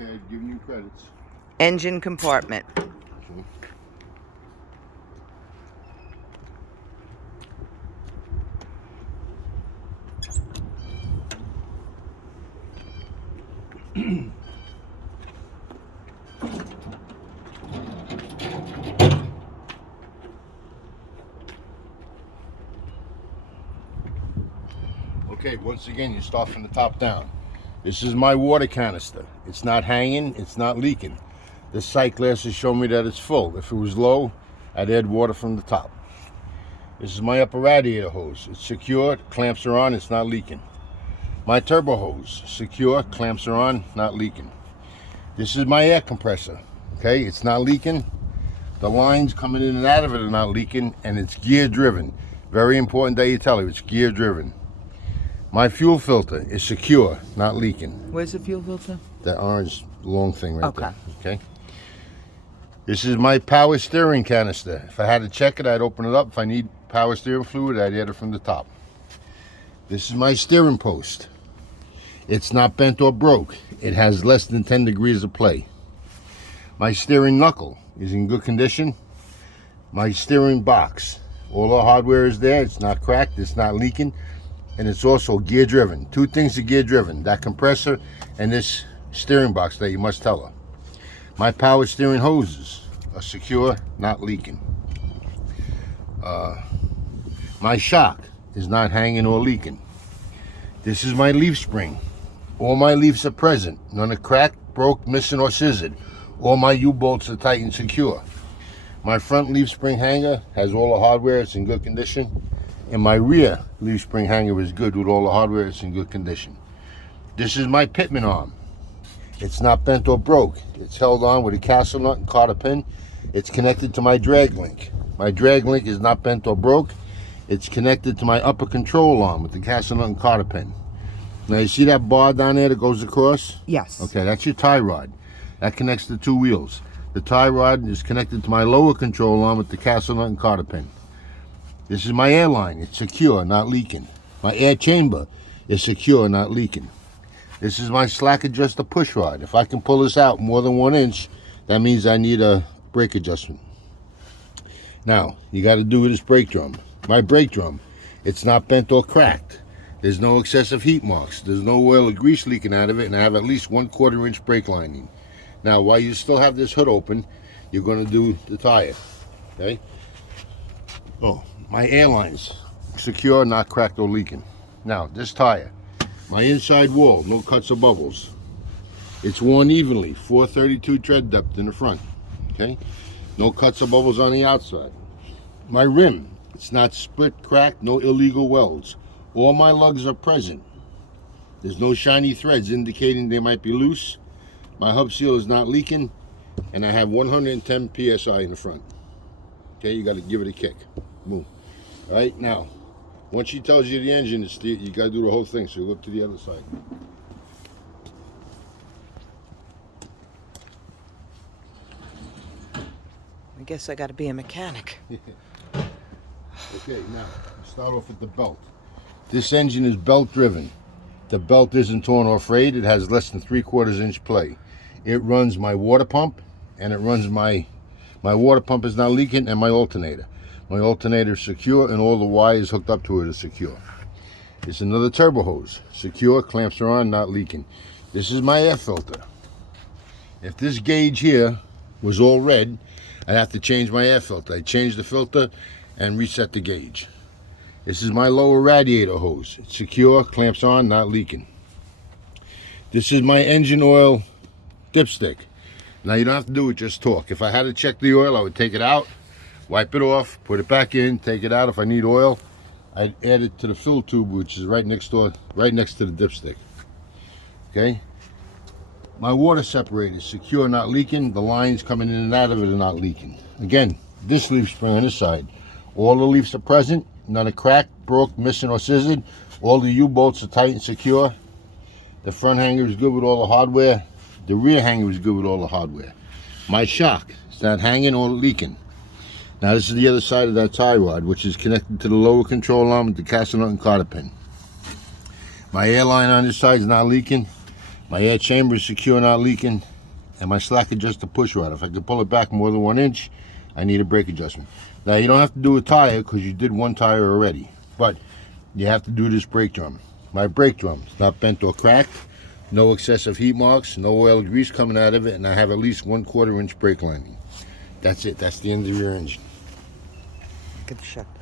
Okay, I've given you credits. Engine compartment. Okay, once again, you start from the top down. This is my water canister. It's not hanging, it's not leaking. This sight glasses show me that it's full. If it was low, I'd add water from the top. This is my upper radiator hose. It's secure, clamps are on, it's not leaking. My turbo hose, secure, clamps are on, not leaking. This is my air compressor. Okay, it's not leaking. The lines coming in and out of it are not leaking, and it's gear driven. Very important that you tell her it's gear driven. My fuel filter is secure, not leaking. Where's the fuel filter? That orange long thing right Okay. there. Okay. This is my power steering canister. If I had to check it, I'd open it up. If I need power steering fluid, I'd add it from the top. This is my steering post. It's not bent or broke. It has less than 10 degrees of play. My steering knuckle is in good condition. My steering box, all the hardware is there. It's not cracked, it's not leaking, and it's also gear driven. Two things are gear driven, that compressor and this steering box that you must tell her. My power steering hoses are secure, not leaking. My shock is not hanging or leaking. This is my leaf spring. All my leaves are present. None are cracked, broke, missing, or scissored. All my U-bolts are tight and secure. My front leaf spring hanger has all the hardware, it's in good condition. And my rear leaf spring hanger is good with all the hardware, it's in good condition. This is my pitman arm. It's not bent or broke. It's held on with a castle nut and cotter pin. It's connected to my drag link. My drag link is not bent or broke. It's connected to my upper control arm with the castle nut and cotter pin. Now you see that bar down there that goes across? Yes. Okay, that's your tie rod. That connects the two wheels. The tie rod is connected to my lower control arm with the castle nut and cotter pin. This is my air line. It's secure, not leaking. My air chamber is secure, not leaking. This is my slack adjuster push rod. If I can pull this out more than 1 inch, that means I need a brake adjustment. Now, you got to do with this brake drum. My brake drum, it's not bent or cracked. There's no excessive heat marks. There's no oil or grease leaking out of it, and I have at least 1/4 inch brake lining. Now, while you still have this hood open, you're going to do the tire, okay? Oh, my air lines, secure, not cracked or leaking. Now, this tire, my inside wall, no cuts or bubbles. It's worn evenly, 432 tread depth in the front, okay? No cuts or bubbles on the outside. My rim, it's not split, cracked, no illegal welds. All my lugs are present. There's no shiny threads indicating they might be loose. My hub seal is not leaking, and I have 110 PSI in the front. Okay, you got to give it a kick. Boom. All right, now, once she tells you the engine is steer, you got to do the whole thing, so you look to the other side. I guess I got to be a mechanic. Okay, now, start off with the belt. This engine is belt driven. The belt isn't torn or frayed. It has less than 3/4 inch play. It runs my water pump, and it runs my water pump is not leaking, and my alternator. My alternator is secure, and all the wires hooked up to it are secure. It's another turbo hose. Secure, clamps are on, not leaking. This is my air filter. If this gauge here was all red, I'd have to change my air filter. I change the filter and reset the gauge. This is my lower radiator hose. It's secure, clamps on, not leaking. This is my engine oil dipstick. Now you don't have to do it, just talk. If I had to check the oil, I would take it out, wipe it off, put it back in, take it out. If I need oil, I'd add it to the fill tube, which is right next to the dipstick. Okay? My water separator is secure, not leaking. The lines coming in and out of it are not leaking. Again, this leaf spring on this side. All the leaves are present, none are cracked, broke, missing, or scissored. All the U-bolts are tight and secure. The front hanger is good with all the hardware. The rear hanger is good with all the hardware. My shock is not hanging or leaking. Now this is the other side of that tie rod, which is connected to the lower control arm with the castle nut and cotter pin. My air line on this side is not leaking. My air chamber is secure, not leaking, and my slack adjuster push rod. If I can pull it back more than 1 inch, I need a brake adjustment. Now you don't have to do a tire because you did one tire already, but you have to do this brake drum. My brake drum is not bent or cracked, no excessive heat marks, no oil or grease coming out of it, and I have at least 1/4 inch brake lining. That's it. That's the end of your engine. I could shut that.